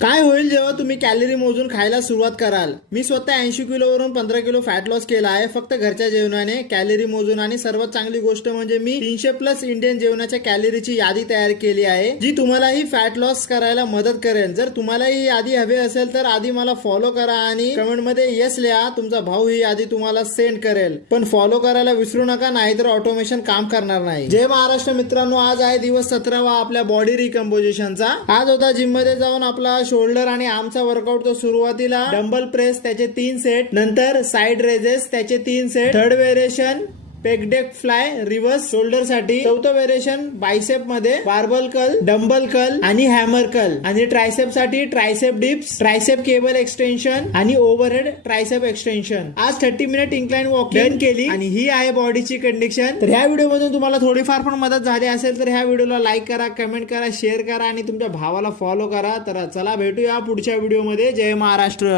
काय होईल जेव्हा तुम्ही कॅलरी मोजून खायला सुरुवात कराल? मी स्वतः 80 किलोवरून 15 किलो फॅट लॉस केला आहे फक्त घरच्या जेवणाने, कॅलरी मोजून. आणि सर्वात चांगली गोष्ट म्हणजे मी 300+ इंडियन जेवणाच्या कॅलरीची यादी तयार केली आहे, जी तुम्हालाही फॅट लॉस करायला मदत करेल. जर तुम्हाला ही यादी हवी असेल तर आधी मला फॉलो करा आणि कमेंट मध्ये येस लिहा. तुमचा भाऊ ही यादी तुम्हाला सेंड करेल, पण फॉलो करायला विसरू नका, नाहीतर ऑटोमेशन काम करणार नाही. जय महाराष्ट्र मित्रांनो, आज आहे दिवस 17वा आपल्या बॉडी रिकम्पोजिशनचा. आज होता जिम मध्ये जाऊन आपला शोल्डर आणि आर्मचा वर्कआउट. तो सुरुवातीला डंबल प्रेस त्याचे 3 सेट, नंतर साइड रेजेस त्याचे 3 set, third variation पेगडेक fly reverse shoulder साठी, चौथं व्हेरिएशन बायसेप मध्ये बार्बल कर्ल, डंबल कर्ल आणि हॅमर कर्ल, आणि ट्रायसेप साठी tricep dips, tricep cable extension आणि ओव्हरहेड ट्रायसेप एक्सटेन्शन. आज 30 मिनिट इन्क्लाइन वॉकिंग केली आणि ही आहे बॉडीची कंडिशन. तर ह्या व्हिडिओ मधून तुम्हाला थोडीफार पण मदत झाली असेल तर ह्या व्हिडिओला लाईक करा, कमेंट करा, शेअर करा आणि तुमच्या भावाला फॉलो करा. तर चला भेटूया पुढच्या व्हिडिओ मध्ये. जय महाराष्ट्र.